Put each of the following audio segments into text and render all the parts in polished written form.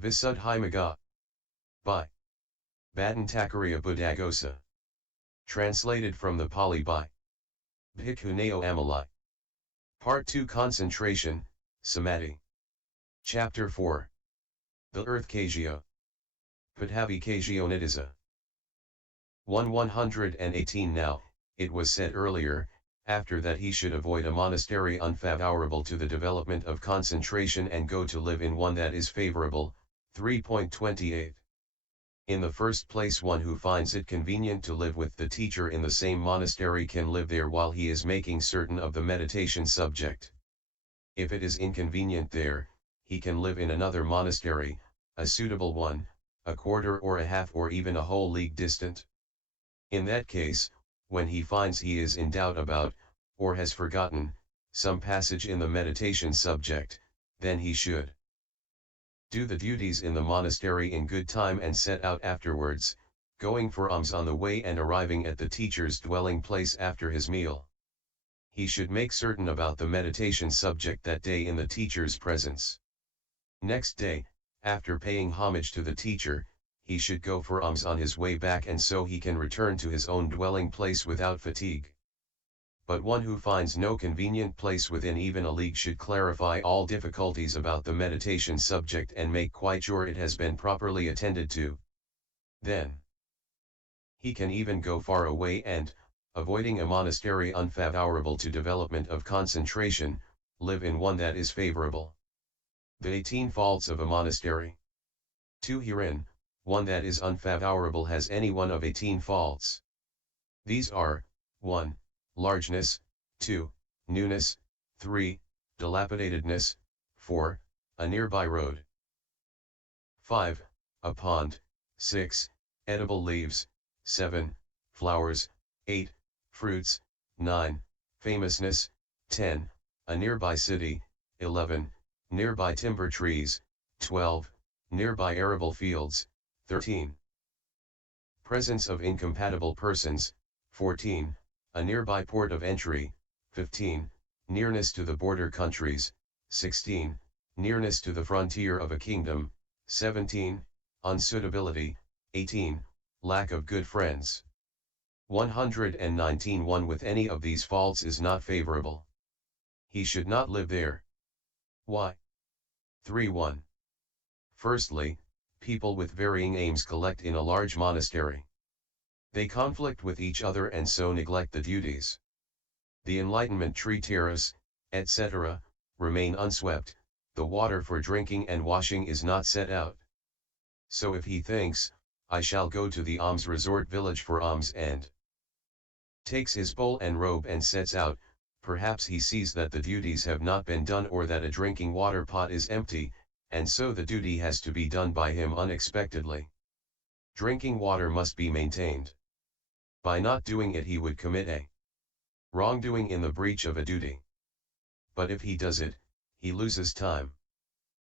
Visuddhimagga. By Bhattantakariya Buddhagosa. Translated from the Pali by Bhikkhu Naoamoli. Part 2 Concentration, Samadhi. Chapter 4. The Earth Kasioa. Padhavi Kasioa 118. Now, it was said earlier, after that he should avoid a monastery unfavourable to the development of concentration and go to live in one that is favourable. 3.28. In the first place, one who finds it convenient to live with the teacher in the same monastery can live there while he is making certain of the meditation subject. If it is inconvenient there, he can live in another monastery, a suitable one, a quarter or a half or even a whole league distant. In that case, when he finds he is in doubt about, or has forgotten, some passage in the meditation subject, then he should do the duties in the monastery in good time and set out afterwards, going for alms on the way and arriving at the teacher's dwelling place after his meal. He should make certain about the meditation subject that day in the teacher's presence. Next day, after paying homage to the teacher, he should go for alms on his way back, and so he can return to his own dwelling place without fatigue. But one who finds no convenient place within even a league should clarify all difficulties about the meditation subject and make quite sure it has been properly attended to. Then he can even go far away and, avoiding a monastery unfavourable to development of concentration, live in one that is favourable. The 18 faults of a monastery. 2. Herein, one that is unfavourable has any one of 18 faults. These are, 1. Largeness, 2. Newness, 3. Dilapidatedness, 4. A nearby road, 5. A pond, 6. Edible leaves, 7. Flowers, 8. Fruits, 9. Famousness, 10. A nearby city, 11. Nearby timber trees, 12. Nearby arable fields, 13. Presence of incompatible persons, 14. A nearby port of entry, 15. Nearness to the border countries, 16. Nearness to the frontier of a kingdom, 17. Unsuitability, 18. Lack of good friends. 119. One with any of these faults is not favourable. He should not live there. Why? 3.1. Firstly, people with varying aims collect in a large monastery. They conflict with each other and so neglect the duties. The enlightenment tree, terrace, etc., remain unswept, the water for drinking and washing is not set out. So if he thinks, I shall go to the alms resort village for alms, and takes his bowl and robe and sets out, perhaps he sees that the duties have not been done or that a drinking water pot is empty, and so the duty has to be done by him unexpectedly. Drinking water must be maintained. By not doing it he would commit a wrongdoing in the breach of a duty. But if he does it, he loses time.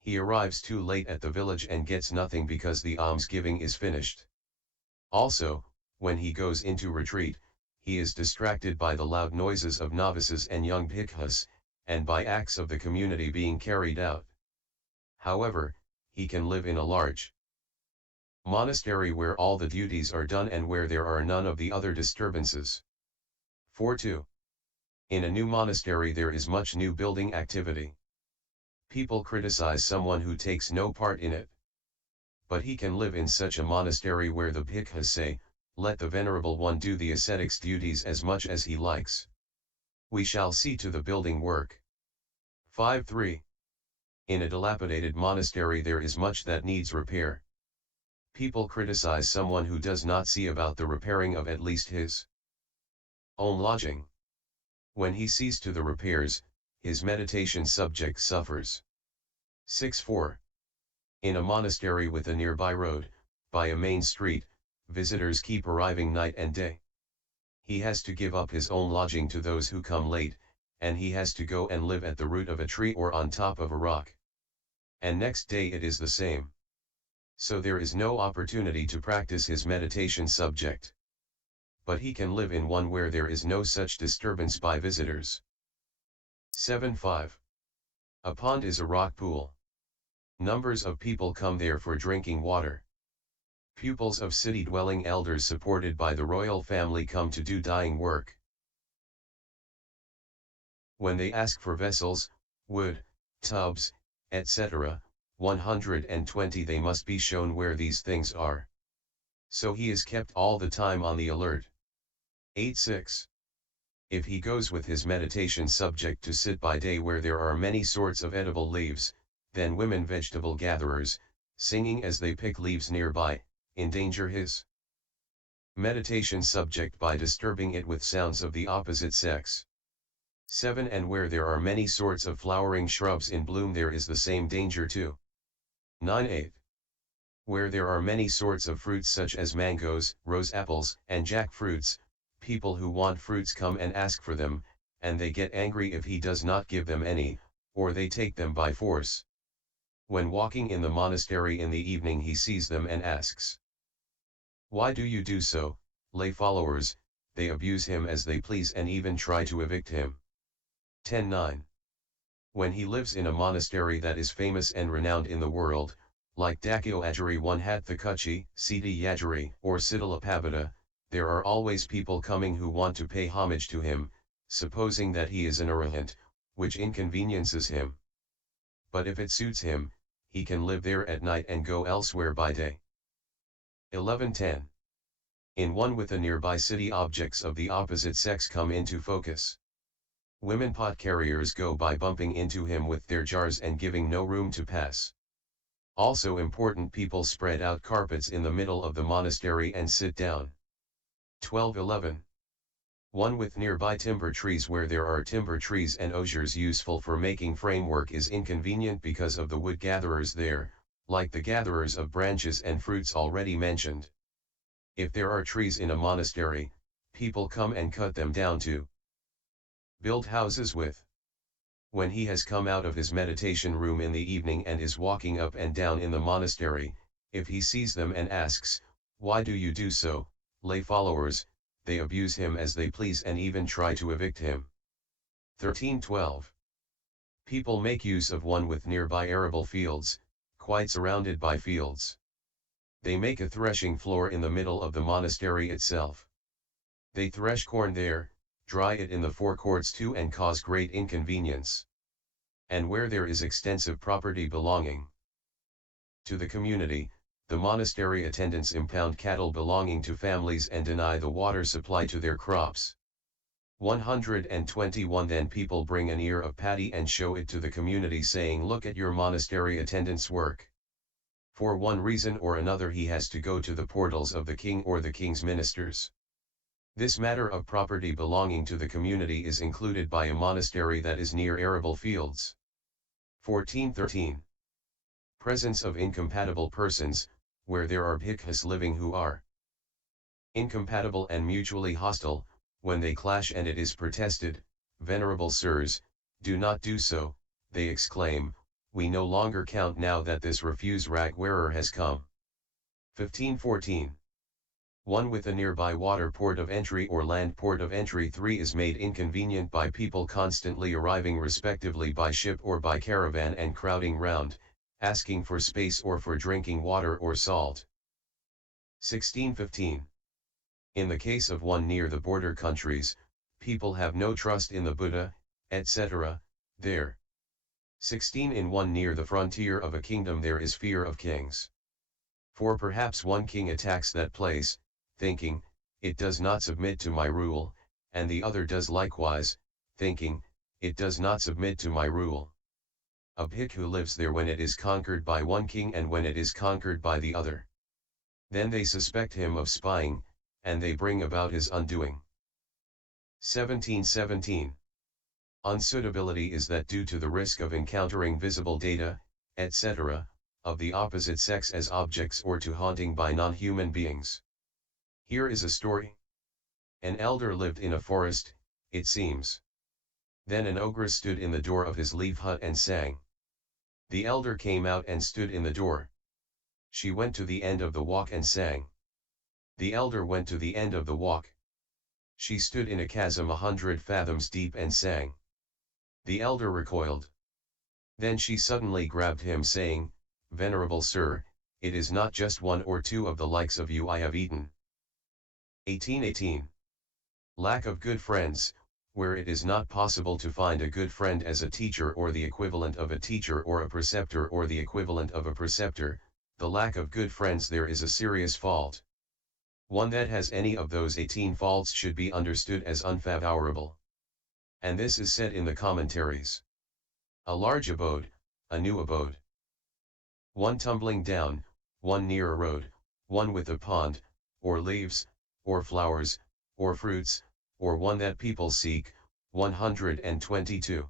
He arrives too late at the village and gets nothing because the almsgiving is finished. Also, when he goes into retreat, he is distracted by the loud noises of novices and young bhikkhus, and by acts of the community being carried out. However, he can live in a large monastery where all the duties are done and where there are none of the other disturbances. 4.2. In a new monastery there is much new building activity. People criticize someone who takes no part in it. But he can live in such a monastery where the bhikkhus say, let the venerable one do the ascetic's duties as much as he likes. We shall see to the building work. 5.3. In a dilapidated monastery there is much that needs repair. People criticize someone who does not see about the repairing of at least his own lodging. When he sees to the repairs, his meditation subject suffers. 6.4. In a monastery with a nearby road, by a main street, visitors keep arriving night and day. He has to give up his own lodging to those who come late, and he has to go and live at the root of a tree or on top of a rock. And next day it is the same. So there is no opportunity to practice his meditation subject. But he can live in one where there is no such disturbance by visitors. 7.5. A pond is a rock pool. Numbers of people come there for drinking water. Pupils of city-dwelling elders supported by the royal family come to do dyeing work. When they ask for vessels, wood, tubs, etc., 120 they must be shown where these things are. So he is kept all the time on the alert. 8.6. If he goes with his meditation subject to sit by day where there are many sorts of edible leaves, then women vegetable gatherers, singing as they pick leaves nearby, endanger his meditation subject by disturbing it with sounds of the opposite sex. 7. And where there are many sorts of flowering shrubs in bloom there is the same danger too. 9.8. Where there are many sorts of fruits such as mangoes, rose apples, and jackfruits, people who want fruits come and ask for them, and they get angry if he does not give them any, or they take them by force. When walking in the monastery in the evening he sees them and asks, "Why do you do so, lay followers?" They abuse him as they please and even try to evict him. 10.9. When he lives in a monastery that is famous and renowned in the world, like Dakyoajari Wanhatthakachi, Siddhi Yajari, or Siddhalapabhata, there are always people coming who want to pay homage to him, supposing that he is an arahant, which inconveniences him. But if it suits him, he can live there at night and go elsewhere by day. 11.10. In one with the nearby city objects of the opposite sex come into focus. Women pot carriers go by bumping into him with their jars and giving no room to pass. Also important people spread out carpets in the middle of the monastery and sit down. 12.11. One with nearby timber trees where there are timber trees and osiers useful for making framework is inconvenient because of the wood gatherers there, like the gatherers of branches and fruits already mentioned. If there are trees in a monastery, people come and cut them down to build houses with. When he has come out of his meditation room in the evening and is walking up and down in the monastery, if he sees them and asks, "Why do you do so, lay followers?" they abuse him as they please and even try to evict him. 13.12. People make use of one with nearby arable fields, quite surrounded by fields. They make a threshing floor in the middle of the monastery itself. They thresh corn there, dry it in the forecourts too and cause great inconvenience. And where there is extensive property belonging to the community, the monastery attendants impound cattle belonging to families and deny the water supply to their crops. 121. Then people bring an ear of paddy and show it to the community saying, "Look at your monastery attendant's work." For one reason or another he has to go to the portals of the king or the king's ministers. This matter of property belonging to the community is included by a monastery that is near arable fields. 14.13. Presence of incompatible persons, where there are bhikkhus living who are incompatible and mutually hostile, when they clash and it is protested, "Venerable sirs, do not do so," they exclaim, "We no longer count now that this refuse rag wearer has come." 15.14. One with a nearby water port of entry or land port of entry 3 is made inconvenient by people constantly arriving respectively by ship or by caravan and crowding round, asking for space or for drinking water or salt. 16.15. In the case of one near the border countries, people have no trust in the Buddha, etc., there. 16. In one near the frontier of a kingdom there is fear of kings. For perhaps one king attacks that place, thinking, "It does not submit to my rule," and the other does likewise, thinking, "It does not submit to my rule." A bhikkhu lives there when it is conquered by one king and when it is conquered by the other. Then they suspect him of spying, and they bring about his undoing. 17.17. Unsuitability is that due to the risk of encountering visible data, etc., of the opposite sex as objects or to haunting by non-human beings. Here is a story. An elder lived in a forest, it seems. Then an ogress stood in the door of his leaf hut and sang. The elder came out and stood in the door. She went to the end of the walk and sang. The elder went to the end of the walk. She stood in a chasm 100 fathoms deep and sang. The elder recoiled. Then she suddenly grabbed him saying, Venerable Sir, it is not just one or two of the likes of you I have eaten. 1818. Lack of good friends. Where it is not possible to find a good friend as a teacher or the equivalent of a teacher or a preceptor or the equivalent of a preceptor, the lack of good friends there is a serious fault. One that has any of those 18 faults should be understood as unfavorable. And this is said in the commentaries. A large abode, a new abode. One tumbling down, one near a road, one with a pond, or leaves, or flowers, or fruits, or one that people seek. 122.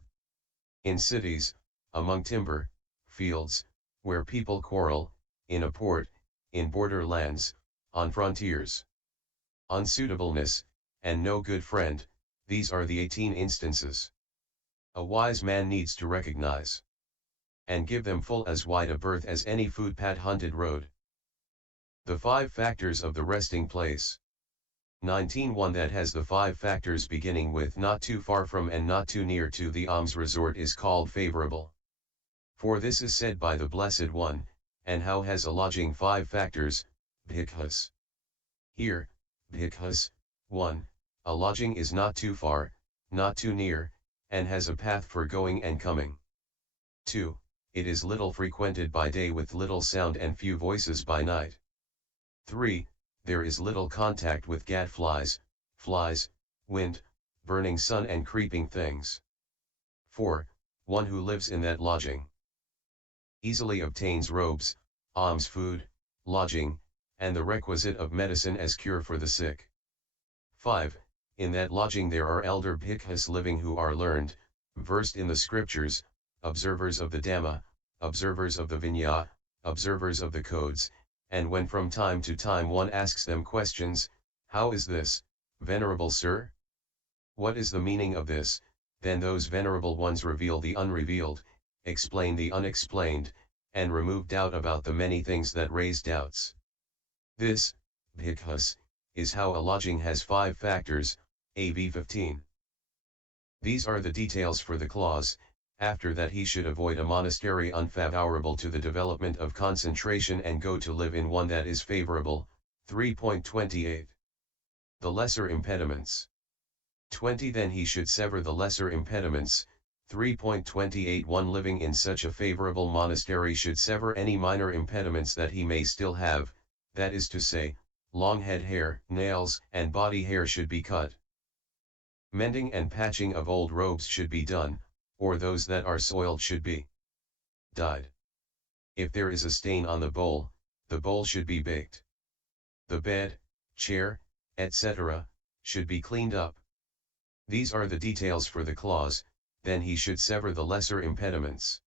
In cities, among timber, fields, where people quarrel, in a port, in borderlands, on frontiers. Unsuitableness, and no good friend, these are the 18 instances. A wise man needs to recognize and give them full as wide a berth as any footpath-hunted road. The 5 factors of the resting place. 19. One that has the 5 factors beginning with not too far from and not too near to the alms resort is called favorable. For this is said by the Blessed One, and how has a lodging 5 factors, Bhikkhus. Here, Bhikkhus, 1, a lodging is not too far, not too near, and has a path for going and coming. 2, it is little frequented by day with little sound and few voices by night. 3, there is little contact with gadflies, flies, wind, burning sun and creeping things. 4, one who lives in that lodging easily obtains robes, alms food, lodging, and the requisite of medicine as cure for the sick. 5, in that lodging there are elder bhikkhus living who are learned, versed in the scriptures, observers of the Dhamma, observers of the Vinaya, observers of the codes, and when from time to time one asks them questions, how is this, Venerable Sir? What is the meaning of this? Then those venerable ones reveal the unrevealed, explain the unexplained, and remove doubt about the many things that raise doubts. This, Bhikkhus, is how a lodging has 5 factors, AV 15. These are the details for the clause. After that he should avoid a monastery unfavorable to the development of concentration and go to live in one that is favorable. 3.28. The lesser impediments. 20. Then he should sever the lesser impediments. 3.28. One living in such a favorable monastery should sever any minor impediments that he may still have, that is to say, long head hair, nails, and body hair should be cut. Mending and patching of old robes should be done, or those that are soiled should be dyed. If there is a stain on the bowl should be baked. The bed, chair, etc., should be cleaned up. These are the details for the clause. Then he should sever the lesser impediments.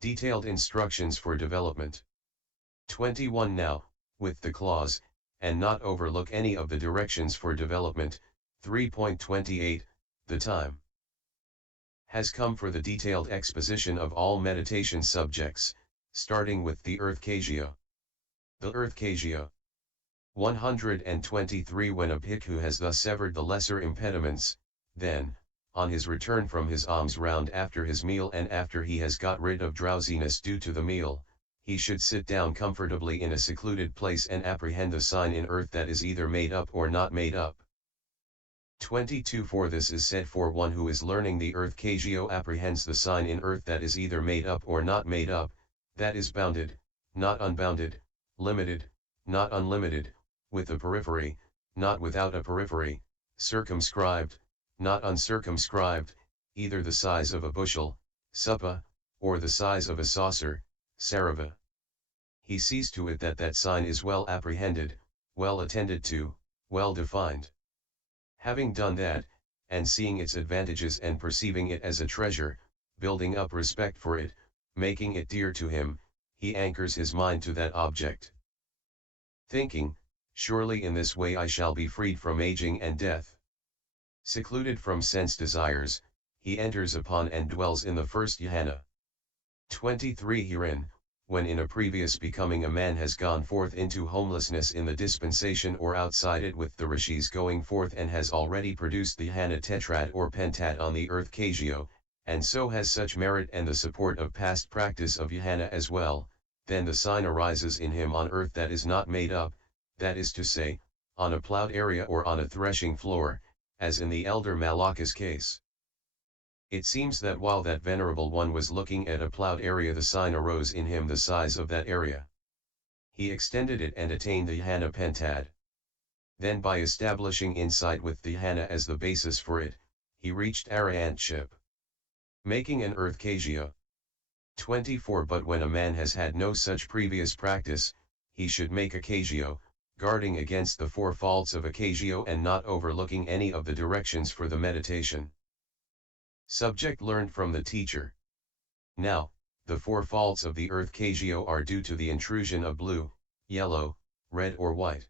Detailed instructions for development. 21. Now, with the clause, and not overlook any of the directions for development. 3.28, the time has come for the detailed exposition of all meditation subjects, starting with the earth kasioa. The earth kasioa. 123. When a bhikkhu has thus severed the lesser impediments, then, on his return from his alms round after his meal and after he has got rid of drowsiness due to the meal, he should sit down comfortably in a secluded place and apprehend the sign in earth that is either made up or not made up. 22. For this is said for one who is learning the earth kasioa apprehends the sign in earth that is either made up or not made up, that is bounded, not unbounded, limited, not unlimited, with a periphery, not without a periphery, circumscribed, not uncircumscribed, either the size of a bushel, suppa, or the size of a saucer, sarava. He sees to it that that sign is well apprehended, well attended to, well defined. Having done that, and seeing its advantages and perceiving it as a treasure, building up respect for it, making it dear to him, he anchors his mind to that object. Thinking, surely in this way I shall be freed from aging and death. Secluded from sense desires, he enters upon and dwells in the first jhana. 23. Herein, when in a previous becoming a man has gone forth into homelessness in the dispensation or outside it with the rishis going forth and has already produced the jhana tetrad or pentat on the earth kasioa, and so has such merit and the support of past practice of jhana as well, then the sign arises in him on earth that is not made up, that is to say, on a plowed area or on a threshing floor, as in the elder Malacca's case. It seems that while that venerable one was looking at a plowed area, the sign arose in him the size of that area. He extended it and attained the jhana pentad. Then by establishing insight with the jhana as the basis for it, he reached arahantship, making an earth kasioa. 24 But when a man has had no such previous practice, he should make a kasioa, guarding against the 4 faults of a kasioa and not overlooking any of the directions for the meditation. Subject learned from the teacher. Now, the 4 faults of the earth kasioa are due to the intrusion of blue, yellow, red or white.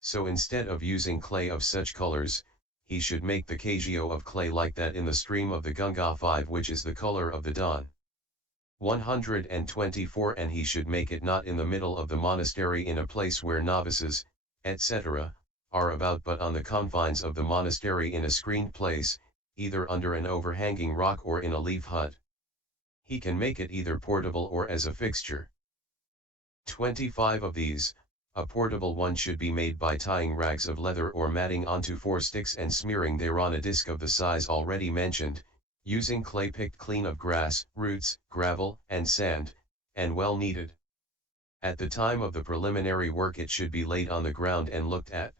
So instead of using clay of such colors, he should make the kasioa of clay like that in the stream of the Ganga 5, which is the color of the dawn. 124 And he should make it not in the middle of the monastery in a place where novices, etc., are about, but on the confines of the monastery in a screened place, either under an overhanging rock or in a leaf hut. He can make it either portable or as a fixture. 25 Of these, a portable one should be made by tying rags of leather or matting onto 4 sticks and smearing thereon a disc of the size already mentioned, using clay picked clean of grass, roots, gravel, and sand, and well kneaded. At the time of the preliminary work it should be laid on the ground and looked at.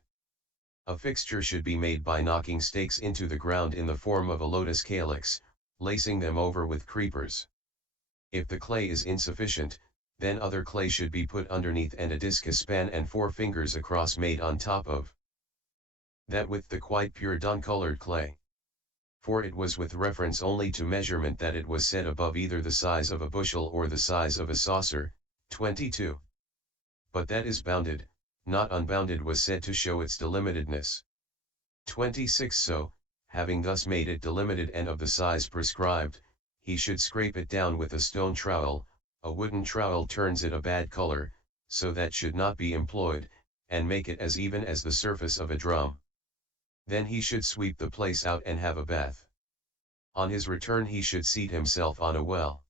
A fixture should be made by knocking stakes into the ground in the form of a lotus calyx, lacing them over with creepers. If the clay is insufficient, then other clay should be put underneath and a discus span and 4 fingers across made on top of that with the quite pure dun-colored clay. For it was with reference only to measurement that it was set above either the size of a bushel or the size of a saucer. 22. But that is bounded, not unbounded, was said to show its delimitedness. 26. So, having thus made it delimited and of the size prescribed, he should scrape it down with a stone trowel. A wooden trowel turns it a bad color, so that should not be employed, and make it as even as the surface of a drum. Then he should sweep the place out and have a bath. On his return he should seat himself on a well.